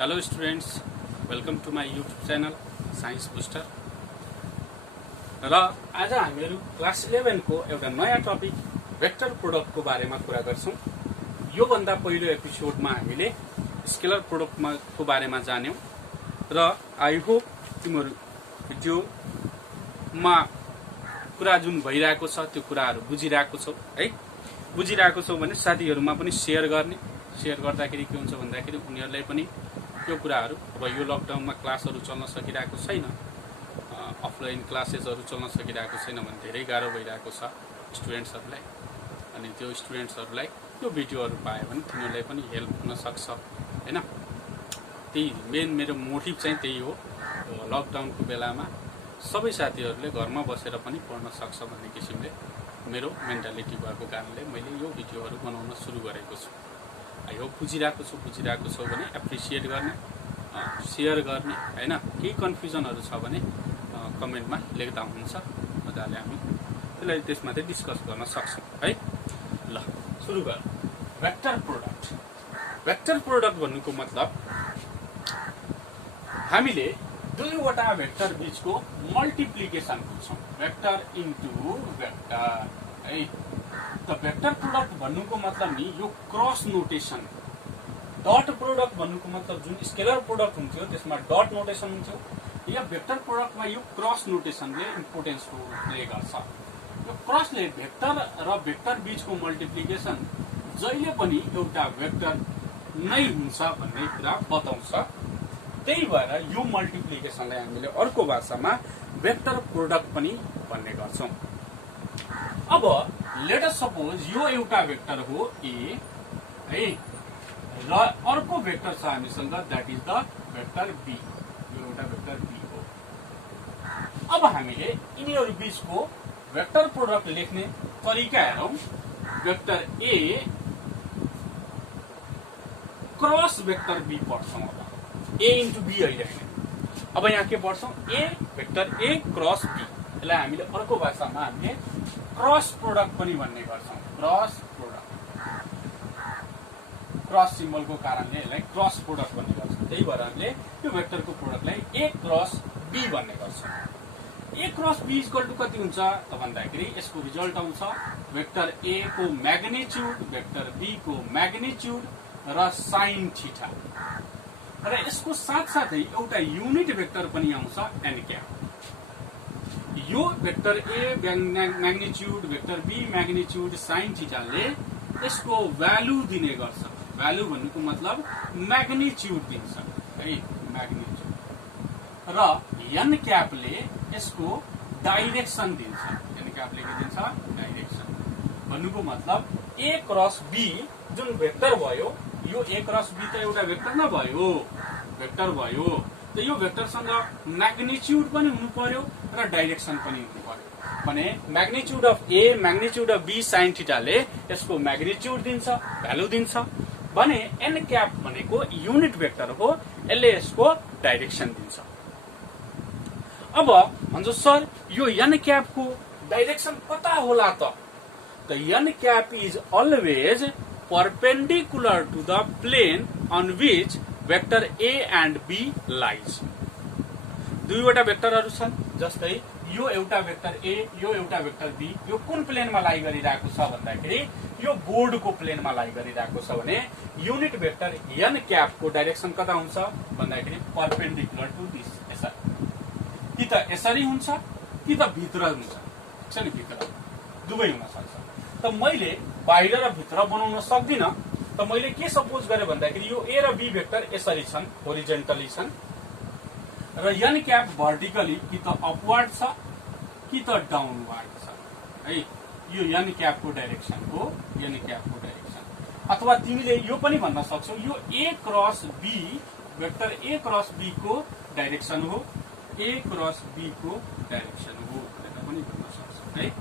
Hello students, welcome to my YouTube channel science booster. र आज हामीहरू क्लास 11 को एउटा नयाँ टपिक भेक्टर प्रोडक्टको बारेमा कुरा गर्छौं। योभन्दा पहिलो एपिसोडमा हामीले स्केलर प्रोडक्टको बारेमा जान्यौं र आई होप तिमीहरू भिडियोमा कुरा जुन भइरहेको छ त्यो कुराहरू बुझिरहेको छौ है। बुझिरहेको छौ भने साथीहरूमा पनि सेयर गर्ने। सेयर गर्दाखेरि के हुन्छ भन्दाखेरि उनीहरूलाई पनि यो कुराहरू, अब यो लकडाउनमा क्लासहरू चल्न सकिरहेको छैन, अफलाइन क्लासेसहरू चल्न सकिरहेको छैन भने धेरै गाह्रो भइरहेको छ स्टुडेन्ट्सहरूलाई। अनि त्यो स्टुडेन्ट्सहरूलाई यो भिडियोहरू पायो भने तिनीहरूलाई पनि हेल्प हुन सक्छ हैन। त्यही मेन मेरो मोटिभ चाहिँ त्यही हो। लकडाउनको बेलामा सबै साथीहरूले घरमा बसेर पनि पढ्न सक्छ भन्ने किसिमले मेरो मेन्टालिटी भएको कारणले मैले यो भिडियोहरू बनाउन सुरु गरेको छु। आई होप बुझिरहेको छौ भने एप्रिसिएट गर्ने, सेयर गर्ने हैन। केही कन्फ्युजनहरू छ भने कमेन्टमा लेख्दा हुन्छ, मजाले हामी त्यसलाई त्यसमाथि डिस्कस गर्न सक्छौँ है। ल सुरु गर। Vector product. भेक्टर प्रोडक्ट भन्नुको मतलब हामीले दुईवटा भेक्टर बीचको मल्टिप्लिकेसन बुझ्छौँ। भेक्टर इन्टु भेक्टर है। त भेक्टर प्रोडक्ट भन्नुको मतलब नि यो क्रस नोटेसन। डट प्रोडक्ट भन्नुको मतलब जुन स्केलर प्रोडक्ट हुन्थ्यो त्यसमा डट नोटेसन हुन्थ्यो। या भेक्टर प्रोडक्टमा यो क्रस नोटेसनले इम्पोर्टेन्स प्ले गर्छ। यो क्रसले भेक्टर र भेक्टर बीचको मल्टिप्लिकेसन जहिले पनि एउटा भेक्टर नै हुन्छ भन्ने कुरा बताउँछ। त्यही भएर यो मल्टिप्लिकेसनलाई हामीले अर्को भाषामा भेक्टर प्रोडक्ट पनि भन्ने गर्छौं। अब लेट अस सपोज यो एउटा भेक्टर हो ए है, र अर्को भेक्टर छ हामीसँग, that is the vector B. यो एउटा भेक्टर बी हो। अब हामीले यिनीहरू बीचको भेक्टर प्रोडक्ट लेख्ने तरिका हेरौं। Vector A cross vector B पढ्छौं। अब ए इन्टु बी आइरहेको। अब यहाँ के पढ्छौं? A vector A cross B. यसलाई हामीले अर्को भाषामा हामीले क्रस प्रोडक्ट पनि भन्ने गर्छौं। क्रस प्रोडक्ट, क्रस सिम्बलको कारणले यसलाई क्रस प्रोडक्ट भन्ने गर्छौं। त्यही भएर हामीले यो भेक्टरको प्रोडक्टलाई ए क्रस बी भन्ने गर्छौं। A cross B equal to कति हुन्छ त भन्दाखेरि यसको रिजल्ट आउँछ भेक्टर ए को म्याग्निट्युड भेक्टर बी को म्याग्निट्युड र साइन थीटा। र यसको साथसाथै एउटा युनिट भेक्टर पनि आउँछ एन क्याप। यो vector A magnitude vector B magnitude sine थीटाले यसको भ्यालु दिने गर्छ। भ्यालु भन्नुको मतलब म्याग्निट्युड दिन्छ है, म्याग्निट्युड। र एन क्यापले यसको डाइरेक्सन दिन्छ। एन क्यापले के दिन्छ? डाइरेक्सन। भन्नुको मतलब ए क्रस बी जुन भेक्टर भयो, यो ए क्रस बी त एउटा भेक्टर न भयो, भेक्टर भयो। त यो भेक्टरसँग म्याग्निट्युड पनि हुनु पर्यो र डाइरेक्सन पनि हुनु पर्यो। भने magnitude of A magnitude of B sine थीटाले यसको म्याग्निट्युड दिन्छ, भ्यालु दिन्छ। भने एन क्याप भनेको युनिट भेक्टर हो, यसले यसको डाइरेक्सन दिन्छ। अब भन्छ सर यो एन क्यापको डाइरेक्सन कता होला त? N cap is always perpendicular to the plane on which vector A and B lies। दुईवटा भेक्टरहरू छन्, जस्तै यो एउटा भेक्टर ए, यो एउटा भेक्टर बी। यो कुन प्लेनमा लाई गरिरहेको छ भन्दाखेरि यो बोर्डको प्लेनमा लाई गरिरहेको छ। भने युनिट भेक्टर एन क्यापको डाइरेक्सन कता हुन्छ भन्दाखेरि परपेंडिकुलर टू दिस। यसरी कि त यसरी हुन्छ कि त भित्र हुन्छ, ठीक छ नि, भित्र दुवै हुन सक्छ। त मैले बाहिर र भित्र बनाउन सक्दिन। त मैले के सपोज गरे भन्दाखेरि यो ए र बी भेक्टर यसरी छन्, होरिजेन्टली छन्, र एन क्याप भर्टिकली कि त अपवर्ड छ कि त डाउनवर्ड छ है। यो एन क्यापको डाइरेक्सन हो, एन क्यापको डाइरेक्सन। अथवा तिमीले यो पनि भन्न सक्छौ यो A cross B vector A cross B को डाइरेक्सन हो, ए क्रस बी को डाइरेक्सन हो भनेर पनि भन्न सक्छौ है।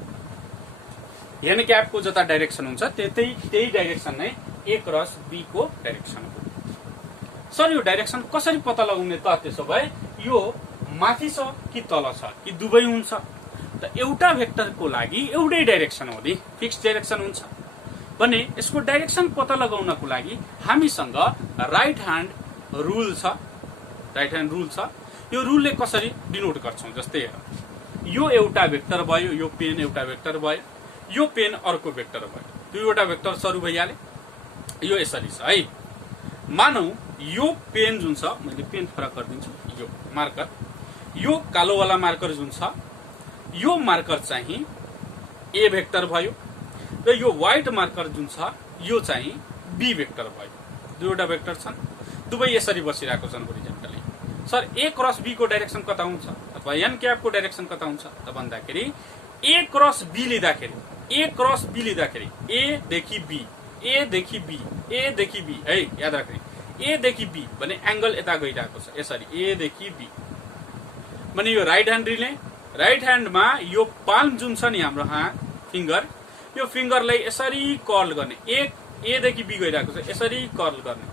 एन क्यापको जता डाइरेक्सन हुन्छ त्यही डाइरेक्सन नै ए क्रस बी को डाइरेक्सन हो। सर यो डाइरेक्सन कसरी पत्ता लगाउने त? त्यसो भए यो माथि छ कि तल छ कि दुवै हुन्छ? त एउटा भेक्टरको लागि एउटै डाइरेक्सन हो नि, फिक्स डाइरेक्सन हुन्छ। भने यसको डाइरेक्सन पत्ता लगाउनको लागि हामीसँग राइट ह्यान्ड रुल छ, राइट ह्यान्ड रुल छ। यो रुलले कसरी डिनोट गर्छौं, जस्तै हेर, यो एउटा भेक्टर भयो, यो पेन एउटा भेक्टर भयो, यो पेन अर्को भेक्टर भयो, दुईवटा भेक्टर सुरु भइहाले। यो यसरी छ है, मानौ यो पेन जुन छ, मैले पेन फरक गरिदिन्छु, यो मार्कर, यो कालोवाला मार्कर जुन छ, यो मार्कर चाहिँ ए भेक्टर भयो र यो व्हाइट मार्कर जुन छ यो चाहिँ बी भेक्टर भयो। दुईवटा भेक्टर छन्, दुवै यसरी बसिरहेको छन् होरिजन्टली। सर ए क्रस बी को डाइरेक्सन कता हुन्छ अथवा एन क्याप को डाइरेक्सन कता हुन्छ त भन्दाखेरि ए क्रस बी लिँदाखेरि, ए क्रस बी लिँदाखेरि ए देखि बी, ए देखि बी, ए देखि बी है, याद राख्ने, ए देखि बी भने एंगल यता गइरहेको छ, यसरी ए देखि बी भने यो राइट ह्यान्ड रिले, राइट ह्यान्डमा यो पाल्म जुन छ नि हाम्रो हात फिंगर, यो फिंगरलाई यसरी कर्ल गर्ने, ए देखि बी गइरहेको छ, यसरी कर्ल गर्ने,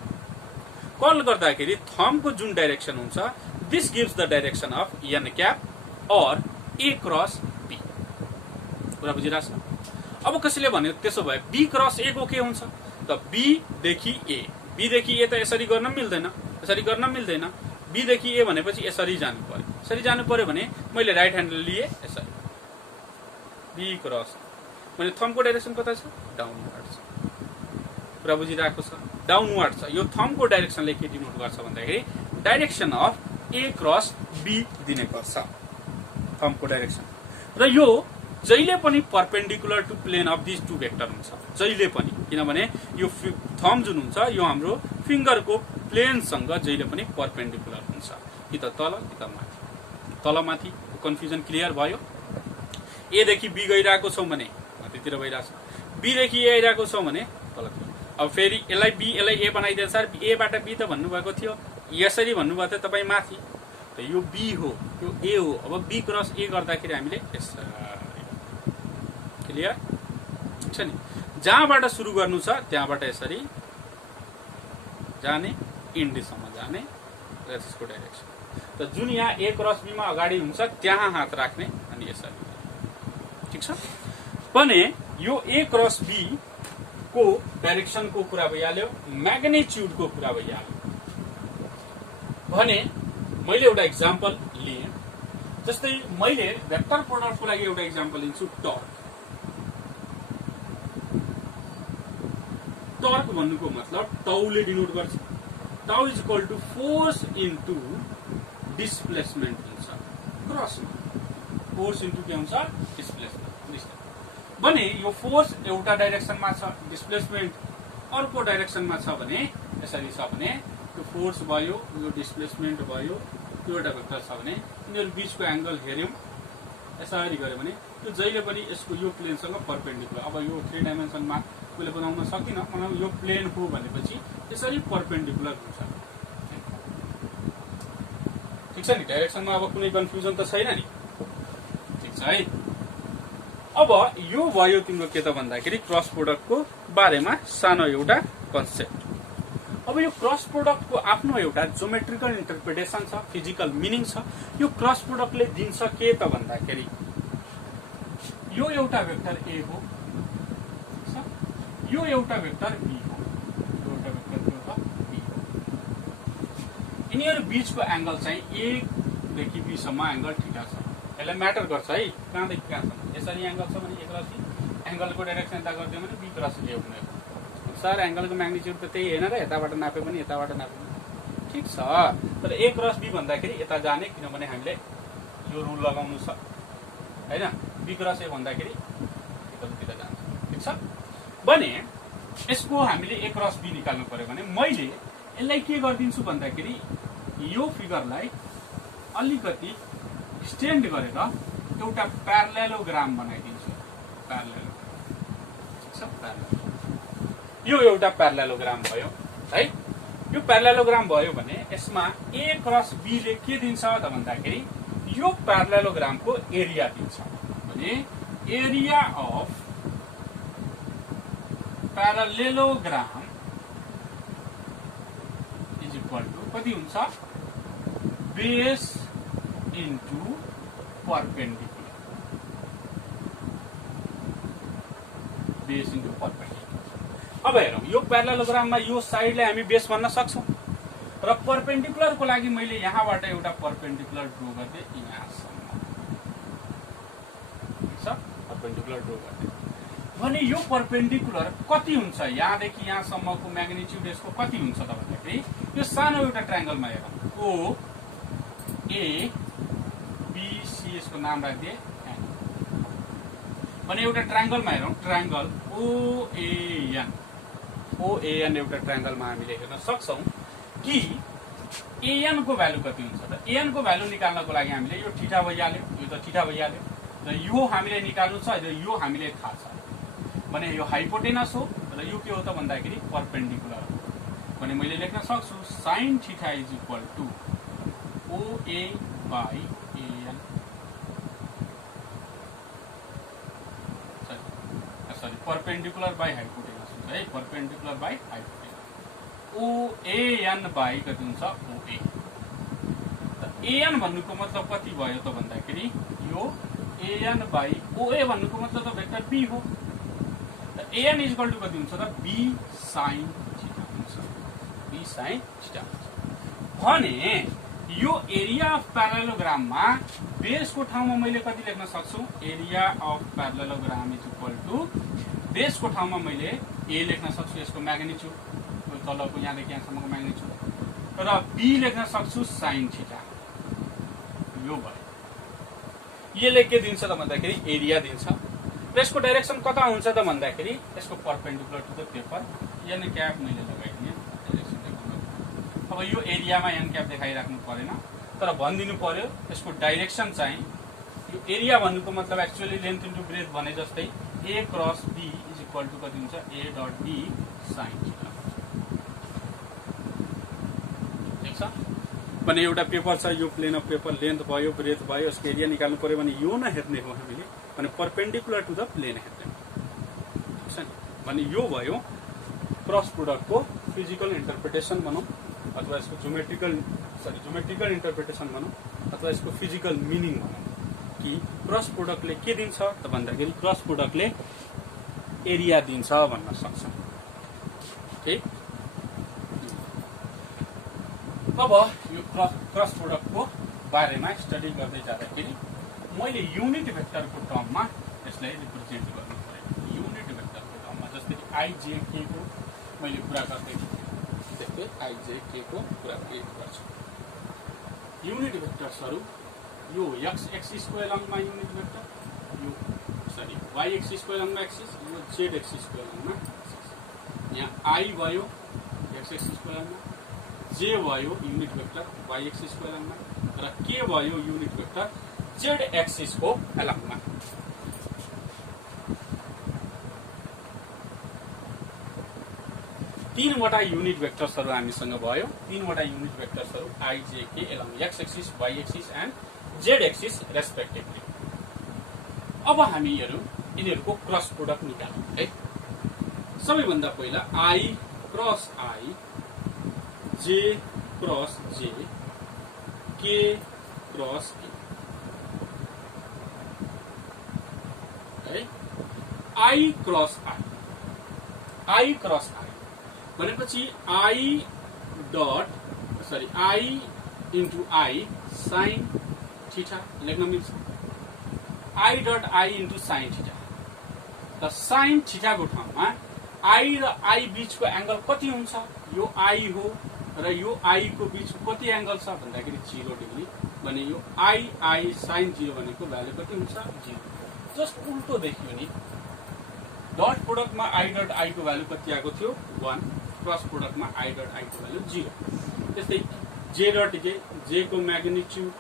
कर्ल गर्दाखेरि थम्बको जुन डाइरेक्सन हुन्छ, this gives the direction of n cap और ए क्रस बी। कुरा बुझिरहेछ? अब कसैले भन्यो त्यसो भए बी क्रस ए को के हुन्छ त बी देखि ए, बी देखि ए त यसरी गर्न मिल्दैन, यसरी गर्न मिल्दैन, बी देखि ए भनेपछि यसरी जानु पर्यो, यसरी जानु पर्यो भने मैले राइट ह्यान्ड लिए यसरी बी क्रस, भने थम्बको डाइरेक्सन कता छ, डाउनवर्ड छ। कुरा बुझिरहेको छ? डाउनवर्ड छ। यो थम्बको डाइरेक्सनले के डिनोट गर्छ भन्दाखेरि direction of A cross B दिने गर्छ, थम्बको डाइरेक्सन। र यो जहिले पनि perpendicular to plane of this two vector हुन्छ, जहिले पनि, किनभने यो थम्ब जुन हुन्छ यो हाम्रो फिंगरको प्लेनसँग जहिले पनि परपेन्डिकुलर हुन्छ, कि त तल कि त माथि। तल माथि कन्फ्युजन क्लियर भयो? ए देखि बी गइरहेको छौं भने माथितिर गइरहेछ, बी देखि ए आइरहेको छौं भने तलतिर। अब फेरि यसलाई बी यसलाई ए बनाइदिए सर ए बाट बी त भन्नुभएको थियो, यसरी भन्नुभएको थियो तपाईँ माथि, त यो बी हो यो ए हो। अब बी क्रस ए गर्दाखेरि हामीले यसरी, क्लियर छ नि? जहाँबाट सुरु गर्नु छ त्यहाँबाट यसरी जाने, इन्डसम्म जाने, र यसको डाइरेक्सन त जुन यहाँ ए क्रस बी मा अगाडि हुन्छ त्यहाँ हात राख्ने अनि यसरी, ठीक छ? भने यो ए क्रस बी को डाइरेक्सन को कुरा भइहाल्यो, म्याग्निट्युड को कुरा भइहाल्यो। भने मैले एउटा एक्जाम्पल लिए, जस्तै मैले भेक्टर प्रोडक्टको लागि एउटा एक्जाम्पल लिन्छु, टर्क। टर्क भन्नुको मतलब टाउले डिनोट गर्छ, tau is equal to force into displacement हुन्छ, क्रसमा फोर्स इन्टु के हुन्छ, डिस्प्लेसमेन्ट। भने यो फोर्स एउटा डाइरेक्सनमा छ, डिस्प्लेसमेन्ट अर्को डाइरेक्सनमा छ भने यसरी छ भने यो फोर्स भयो, यो डिस्प्लेसमेन्ट भयो, यो एउटा भेक्टर छ भने यिनीहरु बीचको एंगल हेर्यौं यसरी गर्यो भने यो जहिले पनि यसको यो प्लेनसँग परपेन्डिकुलर। अब यो 3 डाइमेन्सनमा मैले बनाउन सकिन, मतलब यो प्लेन हो भनेपछि यसरी परपेन्डिकुलर हुन्छ, ठीक छ नि? डाइरेक्सनमा अब कुनै कन्फ्युजन त छैन नि, ठीक छ है? अब यो भयो तिम्रो के त भन्दाखेरि क्रस प्रोडक्टको बारेमा सानो एउटा कन्सेप्ट। अब यो क्रस प्रोडक्टको आफ्नो एउटा ज्योमेट्रिकल इन्टरप्रिटेसन छ, फिजिकल मिनिङ छ। यो क्रस प्रोडक्टले दिन्छ के त भन्दाखेरि यो एउटा भेक्टर ए हो, यो एउटा भेक्टर बी हो, यो एउटा भेक्टर बी हो। यिनीहरु बीचको एंगल चाहिँ ए देखि बी सम्म एंगल थीटा छ। यसले म्याटर गर्छ है, कहाँदेखि कहाँसम्म यसरी एंगल छ भने ए क्रस बी, एंगलको डाइरेक्सन यता गरिदियो भने बी क्रस ए हुने हो। सर एंगलको म्याग्निट्युड त त्यही हैन र, यताबाट नापे पनि यताबाट नापे पनि ठीक छ, तर ए क्रस बी भन्दाखेरि यता जाने, किनभने हामीले यो रुल लगाउनु छ हैन। बी क्रस ए भन्दाखेरि यतातिर जान्छ, ठीक छ? भने यसको हामीले ए क्रस बी निकाल्नु पर्यो भने मैले यसलाई के गर्दिन्छु भन्दाखेरि यो फिगरलाई अलिकति एक्सटेन्ड गरेर एउटा प्यारालेलोग्राम बनाइदिन्छु, प्यारालेलोग्राम, ठीक छ? प्यारालेलोग्राम यो एउटा प्यारालेलोग्राम भयो है। यो प्यारालेलोग्राम भयो भने यसमा ए क्रस बी ले के दिन्छ त भन्दाखेरि यो प्यारालेलोग्रामको एरिया दिन्छ। भने area of parallelogram is equal to कति हुन्छ, base into perpendicular, base into perpendicular. अब हेरौं यो प्यारालेलोग्राममा यो साइडलाई हामी बेस भन्न सक्छौं, र परपेन्डिकुलरको लागि मैले यहाँबाट एउटा परपेन्डिकुलर ड्रो गर्दै यहाँसम्म, ठिक छ, परपेन्डिकुलर ड्रो गर्दै। भने यो परपेन्डिकुलर कति हुन्छ, यहाँदेखि यहाँसम्मको म्याग्निट्युड यसको कति हुन्छ त भन्दाखेरि यो सानो एउटा ट्रायंगलमा हेरौँ, ओ ए बी सी, यसको नाम राखिदिए एन। भने एउटा ट्रायंगलमा हेरौँ, ट्रायंगल ओएएन, ओएएन एउटा ट्रायंगलमा हामीले हेर्न सक्छौँ कि एएन को भ्यालु कति हुन्छ त। एएन को भ्यालु निकाल्नको लागि हामीले यो थीटा भइहाल्यो, यो त थीटा भइहाल्यो, र यो हामीले निकाल्नु छ, र यो हामीले थाहा छ। भने यो हाइपोटेनस हो र यो के हो त भन्दाखेरि परपेन्डिकुलर हो। भने मैले लेख्न सक्छु sin theta is equal to OA by AN, sorry perpendicular by hypotenuse हुन्छ है, perpendicular by hypotenuse, OAN by कति हुन्छ ओए। एएन भन्नुको मतलब कति भयो त भन्दाखेरि यो एएन बाई ओए भन्नुको मतलब त भेक्टर बी हो। एएन इज इक्वल टु कति हुन्छ त बी साइन थीटा हुन्छ, बी साइन थीटा हुन्छ। भने यो एरिया अफ प्यारालेलोग्राममा बेसको ठाउँमा मैले कति लेख्न सक्छु, area of parallelogram is equal to बेसको ठाउँमा मैले ए लेख्न सक्छु, यसको म्याग्निट्युड तलको यहाँदेखि यहाँसम्मको म्याग्निट्युड, र बी लेख्न सक्छु साइन थीटा। यो भयो, यसले के दिन्छ त भन्दाखेरि एरिया दिन्छ। र यसको डाइरेक्सन कता हुन्छ त भन्दाखेरि यसको perpendicular to the paper, n cap मैले लगाइदिएँ डाइरेक्सन देखाउनु। अब यो एरियामा एन क्याप देखाइराख्नु परेन, तर भनिदिनु पर्यो यसको डाइरेक्सन चाहिँ, यो एरिया भन्नुको मतलब एक्चुअली लेन्थ इन्टु ब्रेथ भने जस्तै A cross B is equal to कति हुन्छ A dot B sine theta, ठिक छ। भने एउटा पेपर छ, यो प्लेन अफ पेपर लेन्थ भयो, ब्रेथ भयो, यसको एरिया निकाल्नु पर्यो भने यो न हेर्ने हो हामीले, भने परपेन्डिकुलर टु द प्लेन हेर्ने, ठिक छ नि। भने यो भयो क्रस प्रोडक्टको फिजिकल इन्टरप्रिटेसन भनौँ, अथवा यसको ज्योमेट्रिकल इन्टरप्रिटेसन भनौँ, अथवा यसको फिजिकल मिनिङ भनौँ कि क्रस प्रोडक्टले के दिन्छ त भन्दाखेरि क्रस प्रोडक्टले एरिया दिन्छ भन्न सक्छौँ, ठिक। अब यो क्रस प्रोडक्टको बारेमा स्टडी गर्दै जाँदाखेरि मैले युनिट भेक्टरको टर्ममा यसलाई रिप्रेजेन्ट गर्नु पर्यो, युनिट भेक्टरको टर्ममा। जस्तै कि आइजेके को मैले कुरा गर्दै थिएँ, आइजेके को कुरा गर्छु। युनिट भेक्टर्सहरू यो एक्स एक्सिस को एलङमा युनिट भेक्टर, यो सरी वाई एक्सिस को एलङमा एक्सिस, यो जेड एक्सिस को एलङमा एक्सिस। यहाँ आई भयो एक्स एक्सिस को एलङमा, जे भयो युनिट भेक्टर वाई एक्सिस को एलङमा, र के भयो युनिट भेक्टर जेड एक्सिस को एलङमा। तीनवटा युनिट भेक्टर्सहरू हामीसँग भयो, तीनवटा युनिट भेक्टर्सहरू IJK along X axis Y axis and Z axis respectively. अब हामीहरू यिनीहरूको क्रस प्रोडक्ट निकालौँ है। सबैभन्दा पहिला I cross I, J cross J, K cross K है। I cross I, I cross I भनेपछि I dot sorry I into I sine theta लेख्न मिल्छ, I dot I into sine theta. र sine थीटाको ठाउँमा आई र I बीचको angle कति हुन्छ, यो आई हो र यो आई को बीचको कति एंगल छ भन्दाखेरि 0 डिग्री। भने यो आई आई साइन 0 भनेको भ्यालु कति हुन्छ 0। जस्ट उल्टो देखियो नि, डट प्रोडक्टमा आई डट आई को भ्यालु कति आएको थियो 1, क्रस प्रोडक्टमा आई डट आई को भ्यालु 0। त्यस्तै जे डट जे, जे को म्याग्निट्युड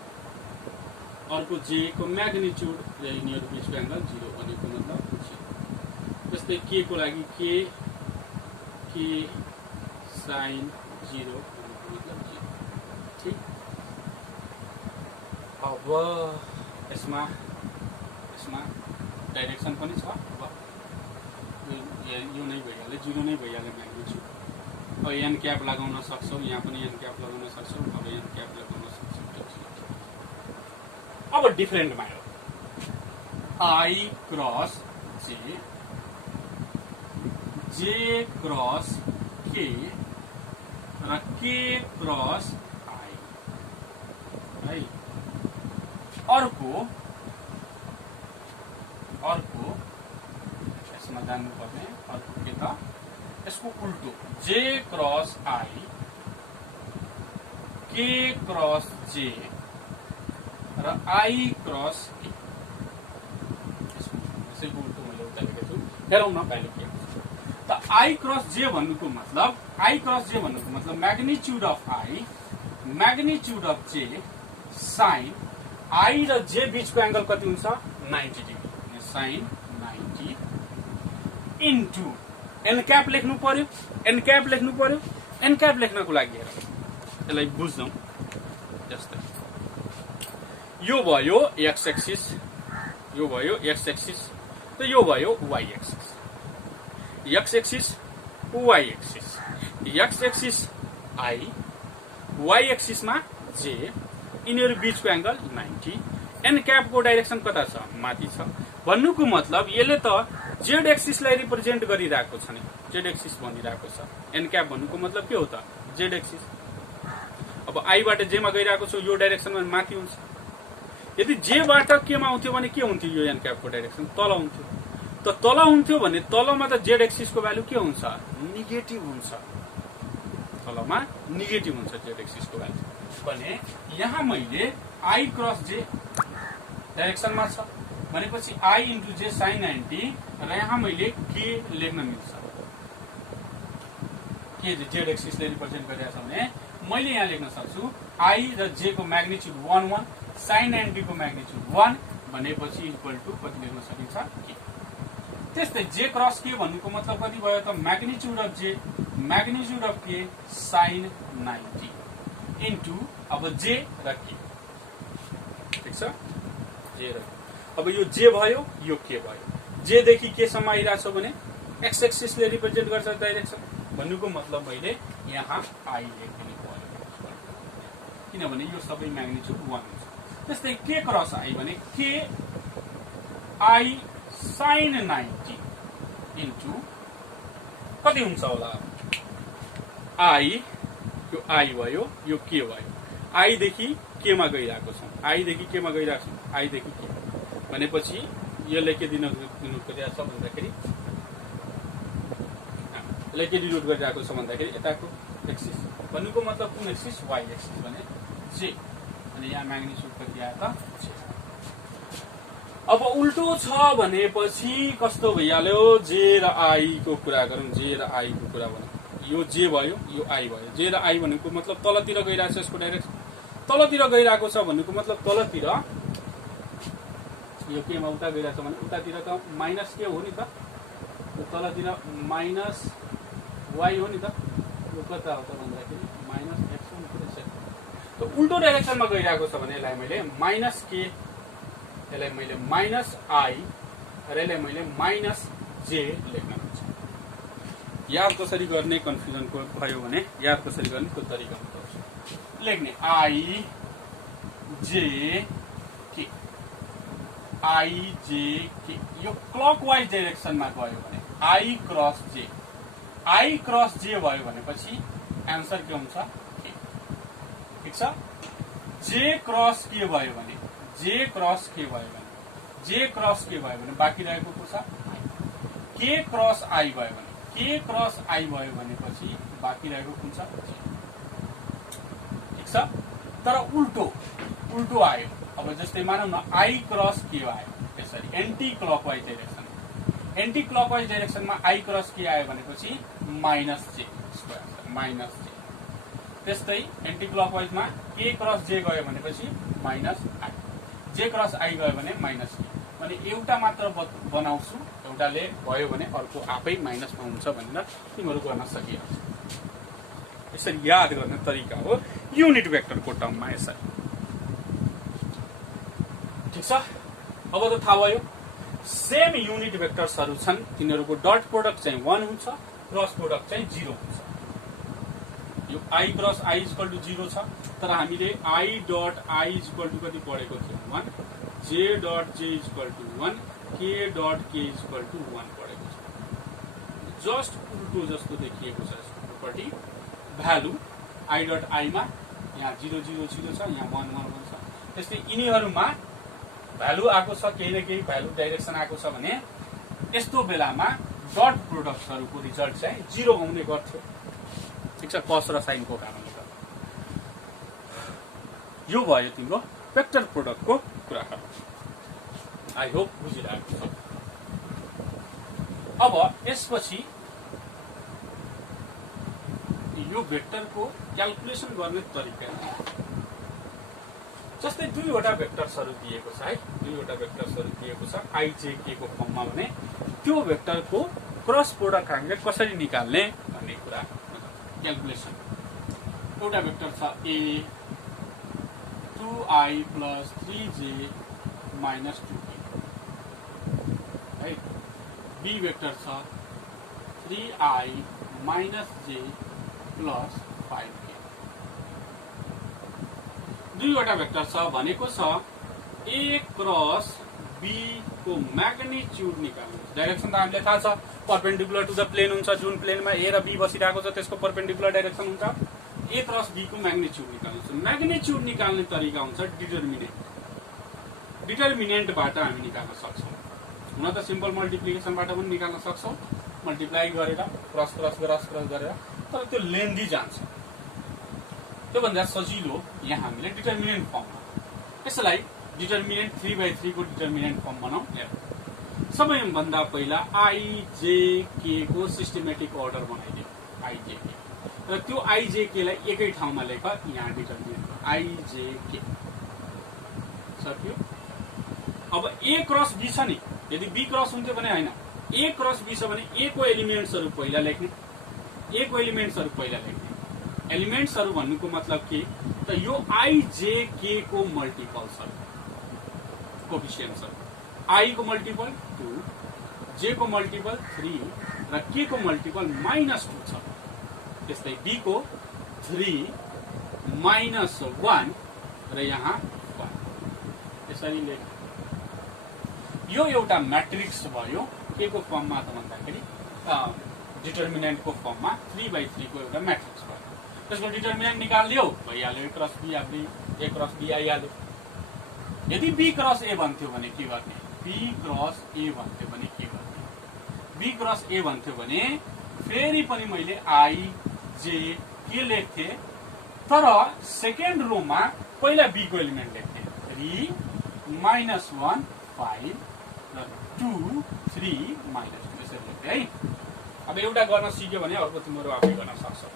अर्को जे को म्याग्निट्युड र यिनीहरु बीचको एंगल 0 भनेको मतलब 0। त्यस्तै के को लागि के साइन 0 भनेको मतलब 0, ठीक। अब यसमा डाइरेक्सन पनि छ, यो नै भइहाल्यो 0 नै भइहाल्यो म्याग्निट्युड। अब एन क्याप लगाउन सक्छौ, यहाँ पनि एन क्याप लगाउन सक्छौ, अब एन क्याप लगाउन सक्छौ। अब डिफरेन्टमा हो, I cross J, J cross K, र के क्रस आई है। अर्को यसमा जान्नुपर्ने अर्को के त यसको उल्टो जे क्रस आई के क्रस जे र आई क्रस के। यसैको उल्टो मैले उता लेखेको छु, हेरौँ न कहिले के हुन्छ। त आई क्रस जे भन्नुको मतलब magnitude of I magnitude of J sine I र जे बीचको एंगल कति हुन्छ 90 degree sine 90 into n cap लेख्नु पर्यो। एन क्याप लेख्नको लागि हेर यसलाई बुझ्छौं। जस्तै यो भयो एक्स एक्सिस, यो भयो एक्स एक्सिस, त यो भयो Y axis. X axis Y axis, X axis I Y एक्सिसमा जे, यिनीहरू बीचको एंगल 90। एन क्यापको डाइरेक्सन कता छ माथि छ भन्नुको मतलब यसले त जेड एक्सिसलाई रिप्रेजेन्ट गरिरहेको छ नि, जेड एक्सिस भनिरहेको छ। एन क्याप भन्नुको मतलब के हो त जेड एक्सिस। अब आईबाट जेमा गइरहेको छ यो डाइरेक्सनमा माथि हुन्छ। यदि जेबाट केमा आउँथ्यो भने के हुन्थ्यो यो एन क्यापको डाइरेक्सन तल हुन्थ्यो। त तल हुन्थ्यो भने तलमा त जेड एक्सिसको भ्यालु के हुन्छ नेगेटिभ हुन्छ। तलमा नेगेटिभ हुन्छ जेड एक्सिसको भ्यालु भने यहाँ मैले आई क्रस जे डाइरेक्सनमा छ भनेपछि आई इन्टु जे साइन 90 र यहाँ मैले के लेख्न मिल्छ। के जेड एक्सिसले रिप्रेजेन्ट गरिरहेछ भने मैले यहाँ लेख्न सक्छु आई र जे को म्याग्निट्युड 1 साइन 90 को म्याग्निट्युड 1 भनेपछि इक्वल टु कति लेख्न सकिन्छ के। त्यस्तै जे क्रस के भन्नुको मतलब कति भयो त म्याग्निट्युड अफ जे म्याग्निट्युड अफ के साइन 90 इन्टु अब जे र के। ठिक छ, जे र अब यो जे भयो यो के भयो। जे देखि के सम्म आइरहेछ भने एक्स एक्सिसले रिप्रेजेन्ट गर्छ डाइरेक्सन भन्नुको मतलब मैले यहाँ आई लेख्दिनु पर्यो किनभने यो सबै म्याग्निट्युड 1 हुन्छ। त्यस्तै के क्रस आई भने के आई साइन 90 इन्टु कति हुन्छ होला आई, यो आई भयो यो के भयो। आई देखि केमा गइरहेको छ, आई देखि केमा गइरहेको छ, आई देखि के भनेपछि यसले के दिनु खोजिरहेको छ भन्दाखेरि यसले के डिनोट गरिरहेको छ भन्दाखेरि यताको एक्सिस भन्नुको मतलब कुन एक्सिस वाई एक्सिस भने जे अनि यहाँ म्याग्निट्युड कति आयो त जे। अब उल्टो छ भनेपछि कस्तो भइहाल्यो जे र आई को कुरा गरौँ। जे र आई को कुरा भनौँ यो जे भयो यो आई भयो। जे र आई भनेको मतलब तलतिर गइरहेको छ यसको डाइरेक्सन तलतिर गइरहेको छ भन्नुको मतलब तलतिर यो केमा उता गइरहेछ भने उतातिर त माइनस के हो नि त तलतिर माइनस वाई हो नि त। यो कता हो त भन्दाखेरि माइनस एक्स हो नि त। त उल्टो डाइरेक्सनमा गइरहेको छ भने यसलाई मैले माइनस के, यसलाई मैले माइनस आई र यसलाई मैले माइनस जे लेख्न सक्छु। याद कसरी गर्ने कन्फ्युजनको भयो भने याद कसरी गर्ने त्यो तरिका बताउँछु। लेख्ने आई जे के, आई जे के यो क्लकवाइज डाइरेक्सनमा गयो भने आई क्रस जे भयो भनेपछि एन्सर के हुन्छ के। ठिक छ, जे क्रस के भयो भने बाँकी रहेको को छ के क्रस आई भयो भनेपछि बाँकी रहेको कुन छ। ठिक छ, तर उल्टो आयो। अब जस्तै मानौँ न आई क्रस के आयो यसरी एन्टी क्लकवाइज डाइरेक्सनमा आई क्रस के आयो भनेपछि माइनस जे स्क्वायर माइनस जे। त्यस्तै एन्टी क्लकवाइजमा के क्रस जे गयो भनेपछि minus I, J cross I गयो भने माइनस के। भने एउटा मात्र बनाउँछु एउटाले भयो भने अर्को आफै माइनसमा हुन्छ भनेर तिमीहरू गर्न सकिहाल्छ। यसरी याद गर्ने तरिका हो युनिट भेक्टरको टर्ममा यसरी। ठिक छ, अब त थाहा भयो सेम युनिट भेक्टर्सहरू छन् तिनीहरूको डट प्रोडक्ट चाहिँ 1 हुन्छ क्रस प्रोडक्ट चाहिँ 0 हुन्छ। यो I cross I equal to 0 छ तर हामीले I dot I equal to कति पढेको थियौँ 1, जे डट जे इक्वल टु 1, के डट के इक्वल टु 1 पढेको छ। जस्ट उल्टो जस्तो देखिएको छ यसको प्रोपर्टी भ्यालु आई डट आईमा यहाँ 0 0 0 छ, यहाँ 1 1 1 छ। त्यस्तै यिनीहरूमा भ्यालु आएको छ, केही न केही भ्यालु डाइरेक्सन आएको छ भने यस्तो बेलामा डट प्रोडक्ट्सहरूको रिजल्ट चाहिँ 0 आउने गर्थ्यो। ठिक छ, कस र साइनको कारणले गर्दा। यो भयो तिम्रो भेक्टर प्रोडक्टको कुराहरू। आई होप बुझिरहेको छ। अब यसपछि यो भेक्टरको क्याल्कुलेसन गर्ने तरिका, जस्तै दुईवटा भेक्टर्सहरू दिएको छ है, दुईवटा भेक्टर्सहरू दिएको छ आइजेके को फर्ममा भने त्यो भेक्टरको क्रस प्रोडक्ट हामीले कसरी निकाल्ने भन्ने कुरा क्याल्कुलेसन। एउटा भेक्टर छ ए 2i + 3j - 2k है। बी भेक्टर छ 3i - j + 5k। दुईवटा भेक्टर छ भनेको छ ए क्रस बी को म्याग्निट्युड निकाल्नु। डाइरेक्सन त हामीले थाहा छ, परपेन्डिकुलर टु द प्लेन हुन्छ। जुन प्लेनमा ए र बी बसिरहेको छ त्यसको परपेन्डिकुलर डाइरेक्सन हुन्छ। ए क्रस बी को म्याग्निट्युड निकाल्नु छ। म्याग्निट्युड निकाल्ने तरिका हुन्छ डिटर्मिनेन्ट। डिटर्मिनेन्टबाट हामी निकाल्न सक्छौँ। हुन त सिम्पल मल्टिप्लिकेसनबाट पनि निकाल्न सक्छौँ, मल्टिप्लाई गरेर क्रस क्रस क्रस क्रस गरेर, तर त्यो लेन्दी जान्छ। त्योभन्दा सजिलो यहाँ हामीले डिटर्मिनेन्ट फर्ममा, यसलाई डिटर्मिनेन्ट 3/3 को डिटर्मिनेन्ट फर्म बनाऊ। सबैभन्दा पहिला आइजेके को सिस्टमेटिक अर्डर बनाइदियो आइजेके, र त्यो आइजेके लाई एकै ठाउँमा लेख। यहाँ डिटर्मिनेन्ट आइजेके सक्यो। अब ए क्रस बी छ नि, यदि बी क्रस हुन्थ्यो भने हैन, ए क्रस बी छ भने ए को एलिमेन्ट्सहरू पहिला लेख्ने। ए को एलिमेन्ट्सहरू पहिला लेख्ने। एलिमेन्ट्सहरू भन्नुको मतलब के त यो आइजेके को मल्टिपल्सहरू, कोफिसिएन्ट्सहरू। आई को मल्टिपल 2, जे को मल्टिपल 3 र के को मल्टिपल -2 छ। त्यस्तै बी को 3 -1 र यहाँ 1। यसरी लेख। यो एउटा म्याट्रिक्स भयो के को फर्ममा त भन्दाखेरि डिटर्मिनेन्टको फर्ममा 3/3 को एउटा म्याट्रिक्स भयो। त्यसको डिटर्मिनेन्ट निकाल्यो भइहाल्यो, ए क्रस बी आइहाल्यो। यदि बी क्रस ए भन्थ्यो भने के गर्ने? बी क्रस ए भन्थ्यो भने के गर्ने? बी क्रस ए भन्थ्यो भने फेरि पनि मैले आई जे के लेख्थे, तर सेकेन्ड रोमा पहिला बी को एलिमेन्ट लेख्थे। 3 -1 5 र 2 3 -2 यसरी लेख्थे है। अब एउटा गर्न सिक्यो भने अर्को तिम्रो आफै गर्न सक्छौ।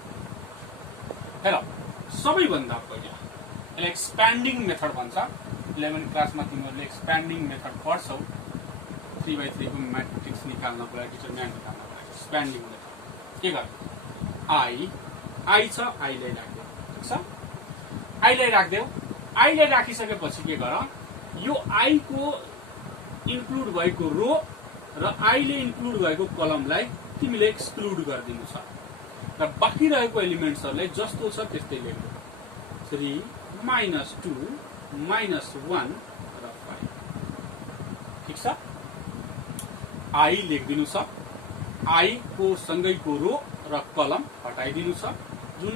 हेर, सबैभन्दा पहिला यसलाई एक्सप्यान्डिङ मेथड भन्छ। 11 क्लासमा तिमीहरूले एक्सप्यान्डिङ मेथड पढ्छौ। 3/3 को म्याट्रिक्स निकाल्नको लागि, डिटर्मिनेन्ट निकाल्नको लागि एक्सप्यान्डिङ मेथड के गर्ने? आई छ, आईलाई राख्देऊ। ठिक छ, आईलाई राख्देऊ। आईलाई राखिसकेपछि के गर? यो आई को इन्क्लुड भएको रो र आईले इन्क्लुड भएको कलमलाई तिमीले एक्सक्लुड गरिदिनु छ, र बाँकी रहेको एलिमेन्ट्सहरूलाई जस्तो छ त्यस्तै लेख्नु। 3 -2 -1 र 5। ठिक छ, आई लेखिदिनु छ। आई को सँगैको रो र कलम हटाइदिनु छ। जुन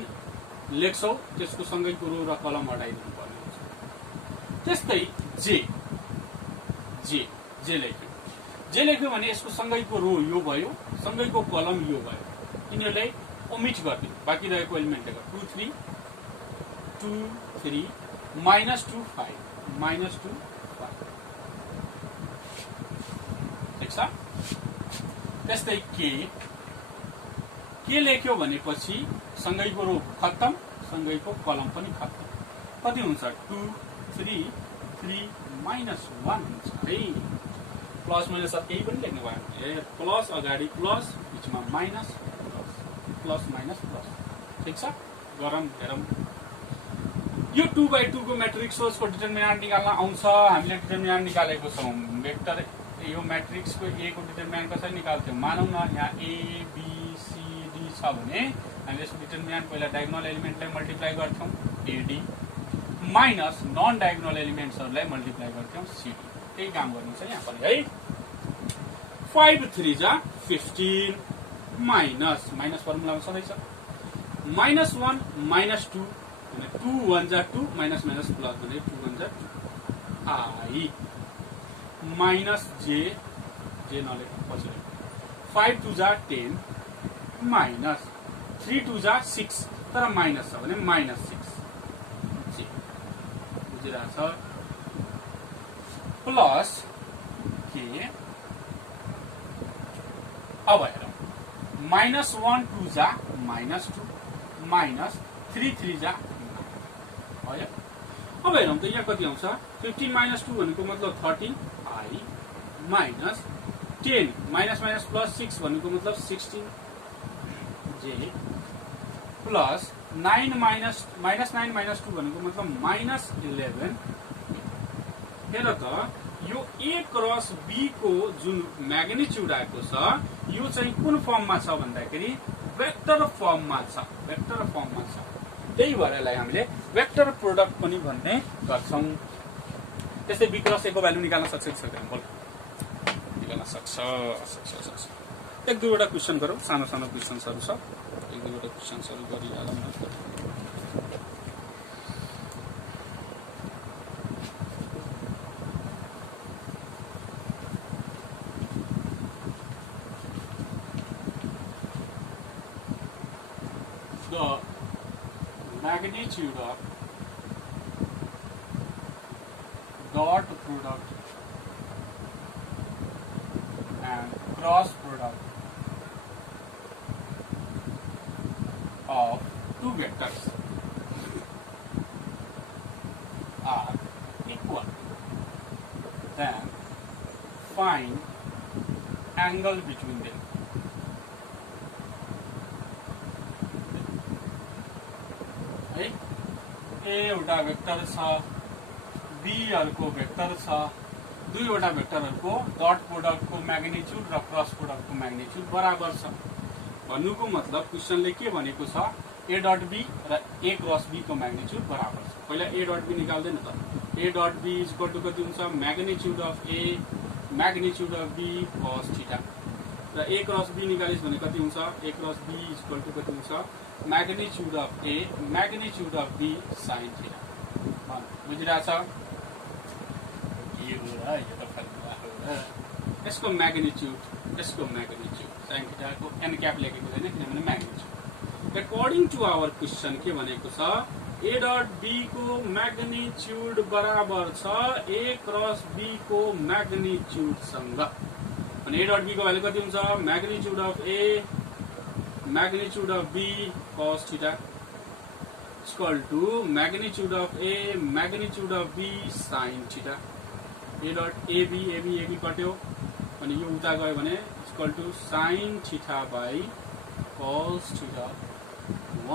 लेख्छौ त्यसको सँगैको रो र कलम हटाइदिनु पर्ने हुन्छ। त्यस्तै जे लेख्यो भने यसको सँगैको रो यो भयो, सँगैको कलम यो भयो। यिनीहरूलाई ओमिट गरिदिनु, बाँकी रहेको एलिमेन्ट लेख। 2 3 -2 5 -2 5। ठिक छ। त्यस्तै के लेख्यो भनेपछि सँगैको रो खत्तम, सँगैको कलम पनि खत्तम। कति हुन्छ? 2 3 3 -1 हुन्छ है। प्लस माइनस केही पनि लेख्नु भयो। प्लस अगाडि प्लस, बिचमा माइनस, प्लस माइनस प्लस। ठिक छ, गरम हेरौँ। यो 2/2 को म्याट्रिक्स हो, यसको डिटर्मिनेन्ट निकाल्न आउँछ। हामीले डिटर्मिनेन्ट निकालेको छौँ। भेक्टर यो म्याट्रिक्सको ए को डिटर्मिनेन्ट कसरी निकाल्थ्यौँ? मानौँ न यहाँ ए बी सी डी छ भने हामीले यसको डिटर्मिनेन्ट पहिला डायगोनल एलिमेन्टलाई मल्टिप्लाई गर्थ्यौँ एडी, माइनस नन डायगोनल एलिमेन्ट्सहरूलाई मल्टिप्लाई गर्थ्यौँ सिडी। त्यही काम गर्नुहुन्छ यहाँ पनि है। 5 3 जा 15 माइनस फर्मुलामा सधैँ छ -1 -2 भने 2 1 जा 2 माइनस माइनस प्लस भने 2 1 जा 2 आई माइनस जे नलेख पछि 5 2 जा 10 माइनस 3 2 जा 6 तर माइनस छ भने -6 बुझिरहेछ प्लस के अब हेरौँ -1 2 जा -2 माइनस 3 3 जा 9 है। अब हेरौँ त यहाँ कति आउँछ 15 - 2 भनेको मतलब 13 I minus 10 minus minus plus 6 भनेको मतलब 16 जे प्लस 9 माइनस -9 - 2 भनेको मतलब -11 हेर त यो A क्रस B को जुन म्याग्निट्युड आएको छ यो चाहिँ कुन फर्ममा छ भन्दाखेरि वेक्टर फर्ममा छ त्यही भएर यसलाई हामीले वेक्टर प्रोडक्ट पनि भन्ने गर्छौं। त्यस्तै B क्रस A को भ्यालु निकाल्न सक्छ कि सक्दैन बोल निकाल्न सक्छ एक दुईवटा क्वेशन गरौँ सानो क्वेशन्सहरु छ एक दुईवटा क्वेशन्सहरु गरिहालौँ न the magnitude of dot product and cross product of two vectors are equal, then find angle between them. A एउटा वेक्टर छ B अर्को वेक्टर छ दुईवटा वेक्टरहरुको डट प्रोडक्टको म्याग्निट्युड र क्रस प्रोडक्टको म्याग्निट्युड बराबर छ भन्नुको मतलब क्वेशनले के भनेको छ A डट B र A क्रस B को म्याग्निट्युड बराबर छ। पहिला A डट B निकाल्दैन त A dot B equal to कति हुन्छ magnitude of A magnitude of B cos theta र A क्रस B निकालिस भने कति हुन्छ A cross B equal to कति हुन्छ magnitude of A magnitude of B sin theta बुझिरहेछ यसको म्याग्निट्युड sin theta को n क्याप लेखेको छैन किनभने magnitude according to our question के भनेको छ A डट B को म्याग्निट्युड बराबर छ A क्रस B को म्याग्निट्युड सँग अनि A डट B को भ्यालु कति हुन्छ magnitude of A magnitude of B cos theta equal to magnitude of A magnitude of B sin theta A dot AB कट्यो अनि यो उता गयो भने equal to sin theta by cos theta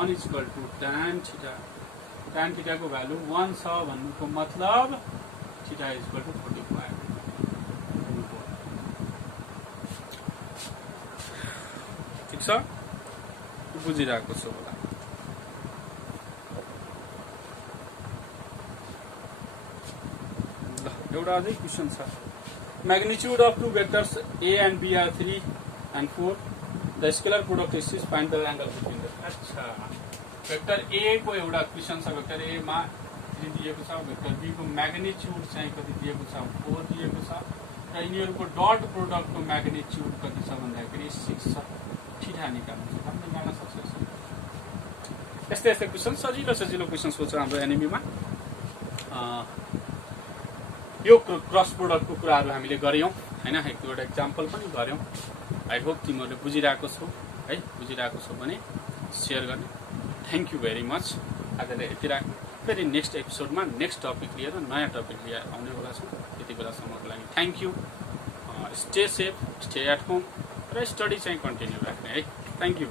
1 equal to tan theta को value 1 छ भन्नुको मतलब theta equal to 45 ठीक छ बुझिरहेको छु होला ल एउटा अझै क्वेशन छ magnitude of two vectors A and B are 3 and 4 the scalar product is find the angle between the अच्छा वेक्टर A को एउटा क्वेशन छ वेक्टर A मा 3 दिएको छ वेक्टर B को म्याग्निट्युड चाहिँ कति दिएको छ 4 दिएको छ र यिनीहरुको डट प्रोडक्टको म्याग्निट्युड कति छ भन्दाखेरि 6 छ थीटा निकाल्नु छ हामीले गर्न सक्छौं यस्तै क्वेशन सजिलो क्वेशन सोच हाम्रो एनिमीमा यो क्रस प्रोडक्टको कुराहरु हामीले गर्यौं हैन एक दुईवटा एक्जाम्पल पनि गर्यौं आई होप तिमीहरुले बुझिरहेको छौ है बुझिरहेको छौ भने शेयर गर्ने थ्यांक यू भेरी मच आजले यति राख फेरि नेक्स्ट एपिसोडमा नेक्स्ट टपिक लिएर नयाँ टपिक लिएर आउने होला छु त्यति बेलासम्मको लागि thank you stay safe stay at home र स्टडी चाहिँ कन्टिन्यू राख्ने है थ्यांक यू